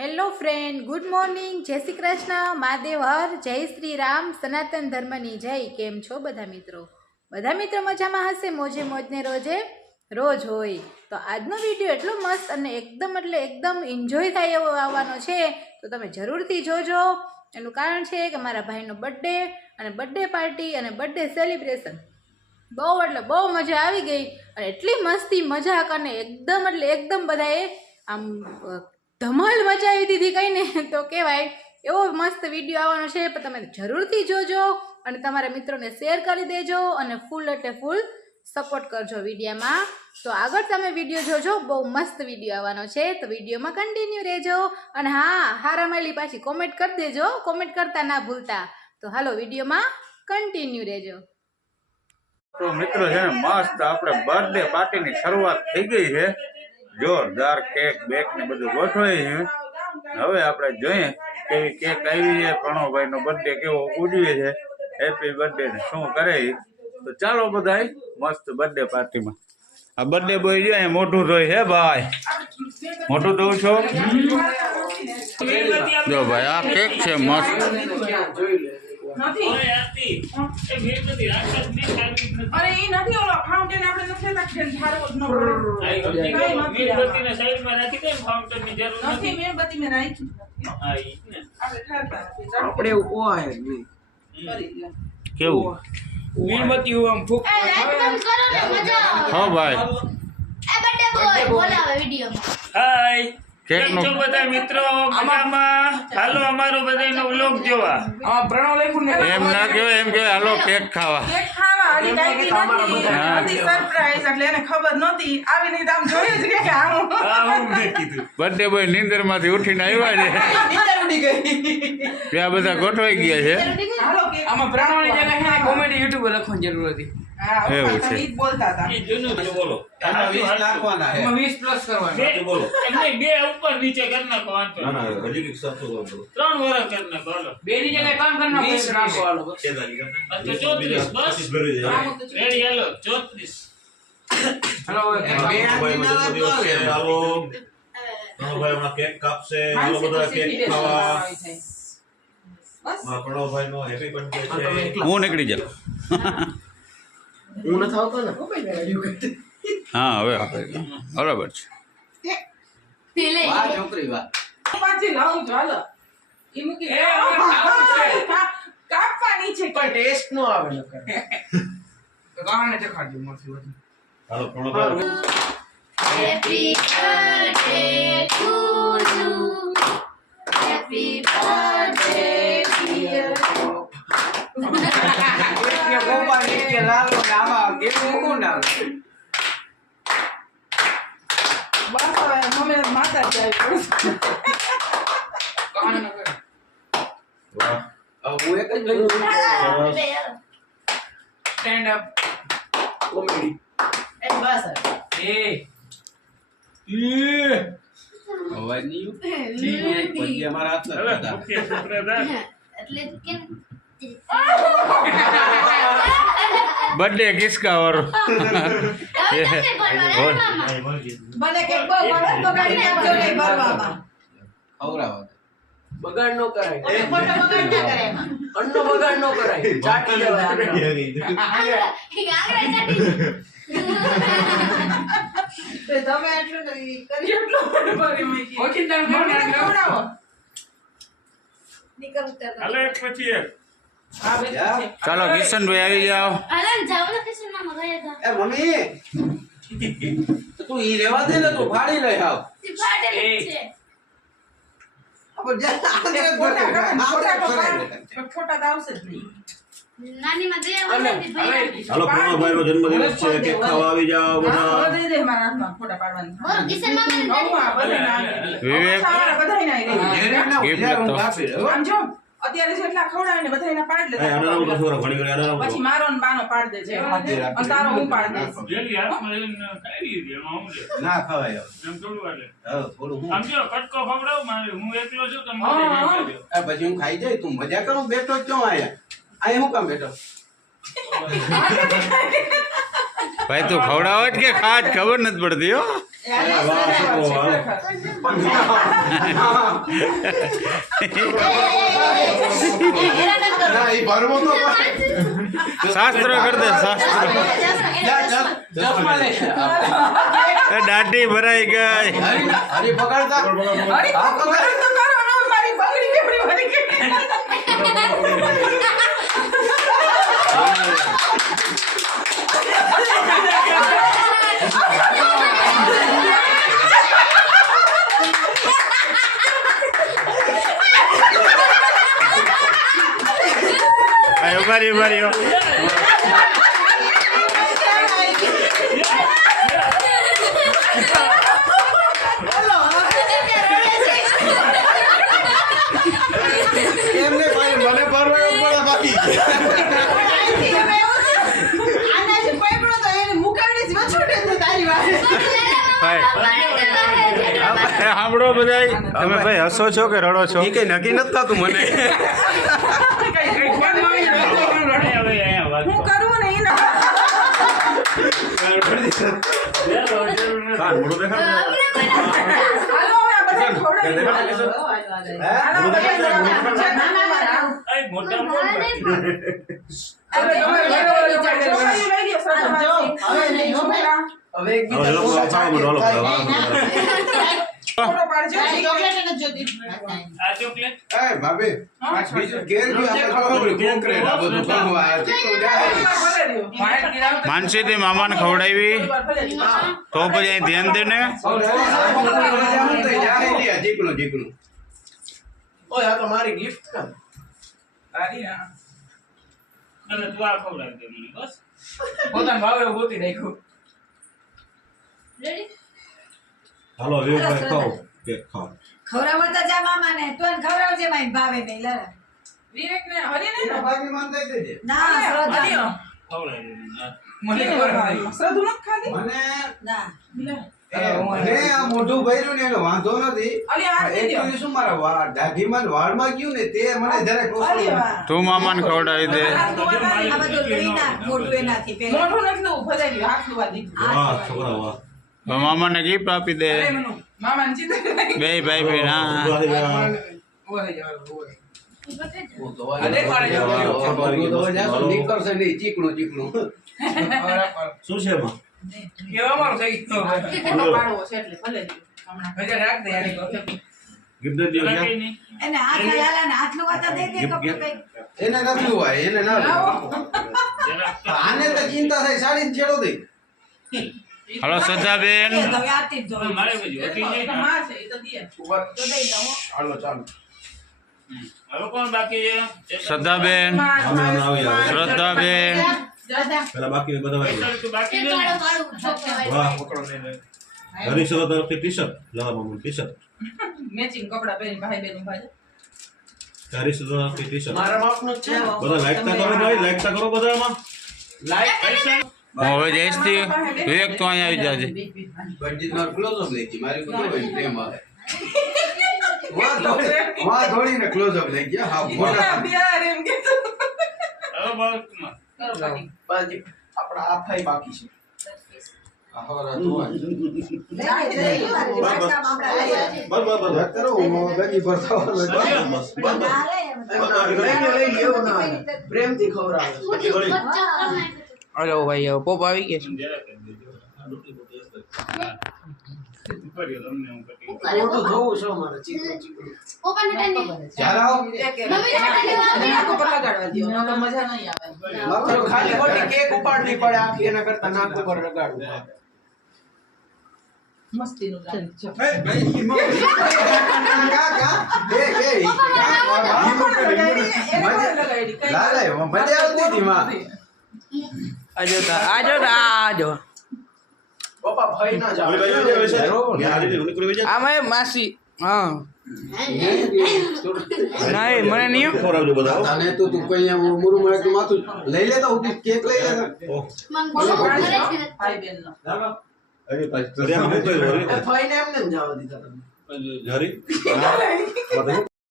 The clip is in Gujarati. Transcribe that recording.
હેલો ફ્રેન્ડ ગુડ મોર્નિંગ જય શ્રી કૃષ્ણ. મહાદેવ હર. જય શ્રી રામ. સનાતન ધર્મની જય. કેમ છો બધા મિત્રો? બધા મિત્રો મજામાં હશે? મોજે મોજને રોજે રોજ હોય. તો આજનો વીડિયો એટલો મસ્ત અને એકદમ એટલે એકદમ એન્જોય થાય એવો આવવાનો છે. તો તમે જરૂરથી જોજો. એનું કારણ છે કે મારા ભાઈનો બર્થડે અને બર્થડે પાર્ટી અને બર્થડે સેલિબ્રેશન બહુ એટલે બહુ મજા આવી ગઈ. અને એટલી મસ્તી, મજાક અને એકદમ એટલે એકદમ બધાએ આમ ધમાલ મચાવી દીધી કહીને તો કહેવાય, એવો મસ્ત વીડિયો આવવાનો છે, પણ તમે જરૂરથી જોજો અને તમારા મિત્રોને શેર કરી દેજો અને ફૂલ એટલે ફૂલ સપોર્ટ કરજો વિડીયોમાં. તો આગળ તમે વીડિયો જોજો, બહુ મસ્ત વીડિયો આવવાનો છે. તો વિડીયોમાં કન્ટિન્યુ રહેજો અને હા, હારામાલી પાછી કોમેન્ટ કરી દેજો કોમેન્ટ કરતા ના ભૂલતા. તો હાલો, વિડીયોમાં કન્ટિન્યુ રહેજો. તો મિત્રો છે ને, મસ્ત આપણે બર્થડે પાર્ટીની શરૂઆત થઈ ગઈ છે. જોરદાર કેક બેક ને બધું ગોઠવાય છે. હવે આપણે જોઈએ કે કેક આવી છે પ્રણવભાઈ નો બર્થડે કેવો ઉજવે છે. હેપી બર્થડે ને શું કરે તો ચાલો બધા મસ્ત બર્થડે પાર્ટીમાં આ બર્થડે બોય જો મોટું મોઢું હે ભાઈ. મોટું ધોઉં છો? જો ભાઈ, આ કેક છે મસ્ત. અરે ઈ નથી ઓલો ફાઉન્ટેન આપણે નથી લેતા ખેલ ધારો જ ન પડે. નથી મીણબત્તી મેં રાખી નથી. ચાલો આપણે જ નહીં. કેવું? મીણબત્તી હું આમ ફૂંક હા ભાઈ. હાય કેક કેમ નો છો બધા મિત્રો? મજામાં? હાલો અમારો બધાનો વ્લોગ જોવા. આ પ્રણવ લખ્યું ને એમ ના કહેવાય એમ કહેવાય હાલો કેક ખાવા. કેક ખાવા. હજી કાંઈ નથી. સરપ્રાઈઝ એટલે એને ખબર નહોતી. આવી નહીં આમ જોયું જ કે કે આમ. હા હું મેં કીધું. બર્થડે બોય નીંદરમાંથી ઉઠીને આવ્યા છે. નીચે ઉડી ગઈ. ત્યાં બધા ગોઠવાઈ ગયા છે. હાલો આમાં પ્રણવની જગ્યાએ કોમેડી યુટ્યુબ લખવાની જરૂર હતી. એવું છે. બોલતા હતા. એ જૂનું છે બોલો. એમાં વીસ નાખવાના હે. એમાં 20 પ્લસ કરવાનું. બોલો. બે ઉપર નીચે કરી નાખો વાંધો ના ના હજી કંઈક સાચું બોલો. ત્રણ વર્ષ કરી નાખો બે ની જગ્યાએ કામ કરી નાખો વીસ એક હાલો બસ. છેતાલી કરતા. આ તો ચોત્રીસ, બસ. પચીસ ભરી દેજો. રેડી હાલો ચોત્રીસ. હાલો હવે હા, પ્રણવભાઈનો જન્મદિવસ છે. હાલો. પ્રણવભાઈ હમણાં કેક કાપશે બધા કેક ખાવા. મારા પ્રણવભાઈનો હેપી બર્થડે છે. હું નીકળી જાઉં. હું નથી આવતો ને? હા હવે બરાબર છે. વાહ છોકરી વાહ. પાછી લાવું મૂકી કાપવાની છે. પણ ટેસ્ટ નો આવે ચખાડજો વધુ હાલો dear. નિત્ય ગોપાલ નિત્ય લાલો ને આમાં કેવું હું ના બસ હવે મમ્મી માતા જાય કાને નકર વાહ હું એક જ લઈ સરસ. સ્ટેન્ડ અપ કોમેડી એ એટલે હવે મુખ્ય સૂત્રધાર કેમ? બર્થડે કિસકા વાળો હવે તમને ભરવાના ને મામા? મને કે બહુ બળદ બગાડી નાખજો નહીં ભરવામાં બગાડ નો કરાય અને ખોટો બગાડ નો કરાય. અન્નનો બગાડ નો કરાય. ચાટી દેવાય તમે એટલું કરી એટલું. ચાલો આવી જાઓ. કિશન મામા ગયા હતા. એ મમ્મી. તું ઈ રેવા દે ને તું ફાડી લઈ આવ. તે ફાટેલી છે. ફોટા કાઢે ને હાલો જન્મદિવસ છે કેક ખાવા આવી જાઓ બધા. વિવેક. અત્યારે જેટલા ખવડાવે ને બધાયના પાડ એ આનારામ લેતા ઘણી ઘણી પછી મારો ને બાનો પાડ દેજે. અને તારો હું પાડ દઈશ. જેલી હું ના ખવાય એમ થોડું હાલે. હવે થોડું હું? આમ કટકો ખવડાવું મારે? હું એકલો છું તો હા, મને હા. નહીં ખાજો. પછી હું ખાઈ જાય? તું મજા કરું? બેઠો ક્યો આયા આય હું કામ બેઠો? ભાઈ તું ખવડાવો જ કે ખાજ ખબર નથી પડતી હો. શાસ્ત્ર કર દે શાસ્ત્ર એ દાઢી ભરાઈ ગઈ હરી પકડતા મારી બગડી કેવડી વળી ગઈ ભાઈ ઉભારી ઉભારી હો. એમને ભાઈ મને ભરવો એમ પડે બાકી આનાથી પકડો તો એને મુકાવડી જ વછોડે તો તારી વાત એ સાંભળો બધાય. તમે ભાઈ હસો છો કે રડો છો? એ કઈ નક્કી નથી થતું મને. હું કરું ને એને કાન મોઢું દેખાડે? હાલો હવે રહ્યો. માનસીથી મામાને ખવડાવી. તો પછી અહીં ધ્યાન દે ને. ઓય આ તો મારી ગિફ્ટ છે. તારી તું આ ખવડાવી દે મને બસ. પોતાના ભાવે ગોતી નાખ્યું. હાલો વિવેકભાઈ ખાઓ કેક ખાવ ખવડાવો તો જા મામાને. તો ખવડાવજે મારી ભાવે નહીં લે વિવેકને હરી ને. ભાભી માન દઈ દેજે. ના શ્રદ્ધા. ખવડાવી મને ખવડાવી. શ્રદ્ધુ નથી ખાધી? મને ના. મને આ મોઢું ભર્યું ને એનો વાંધો નથી. શું મારા દાઢીમાં ને વાળમાં ગયું ને તે મને જરાક તું મામાને ખવડાવી દે. હાથ ધોવા તારી. આ બધું લઈ નાખ મોટું એનાથી પેલા મોઢું નથી ધોવું, ભલે રહ્યું. હાથ વાહ છોકરા વાહ. મામાને ગિફ્ટ આપી દે. બે ભાઈ ભાઈ ને એને નથી હોય એને ના આને તો ચિંતા થાય સાડી છેડો દઈ હલો શ્રદ્ધાબેન. શ્રદ્ધાબેન. શ્રદ્ધાબેન. પેલા બાકી બધા તરફથી ટી શર્ટ જવા મામુ ટી શર્ટ મેચિંગ કપડાં પહેરી ભાઈ બહેનો ભાઈ સરો તરફથી ટી શર્ટ મારા માપનું છે. બધા લાઈક કરો ભાઈ લાઈક કરો બધા લાઈક પૈસા હું હવે જઈશથી વિવેક તો અહીંયા આવી જાજે બંજીત મારું ક્લોઝ અપ લઈ ગઈ મારી કોઈ હોય પ્રેમ આવે વાહ થોડી વાહ થોડીને ક્લોઝ અપ લઈ ગયા હા મોટા મોટા પ્યાર એમ કે તો. હવે બસ કરો બાકી. બાજી આપણા આ ફાઈ બાકી છે આ હવરા ધોવા લઈ દે, લઈ દે. તારી વાટકામાં હમણાં લઈ આવજે. બસ બસ બસ વાત કરો હું ગજી પર થવાનો બસ બસ બસ ના લે એમ. લઈને લઈ ગયો એવું ના હોય. પ્રેમથી ખવડાવે બાકી વળી. હલો ભાઈ હવે પોપ આવી ગયા છે જરા કરી દેજો. આ રોટલી તો ટેસ્ટ જ. કર્યો તમને હું કરી. મોટું ધોવું છે મારે ચીકણું ચીકણું પપ્પાને ટાઈમ ચાલ આવો નાક ઉપર લગાડવા દ્યો, નકર મજા નહીં આવે માત્ર ખાલી ખોટી કેક ઉપાડવી પડે આખી એના કરતા નાક ઉપર લગાડવું મસ્તીનું લાગે છે. કા, કા? એ, એ, ઈ આ કોણે કા? લગાડી? એને કોણે લગાડી? કઈ લા, લા, મજા આવતી હતી માં. પપ્પા ના જાવ. ઓલી બાજુ આવી જાય છે ને? આવી જાય. આમાં માસી હા નહીં, મને નહીં ખવડાવજો બધા. તને તો તું કઈ આમ મળે તો માથું લઈ લેતા હું કેક લઈ લેતા ઓહ, ભાઈ બેન નો હરી પાછી. હરી આમ હું કર્યું, ભાઈને એમને જ જવા દીધા તમે? હા.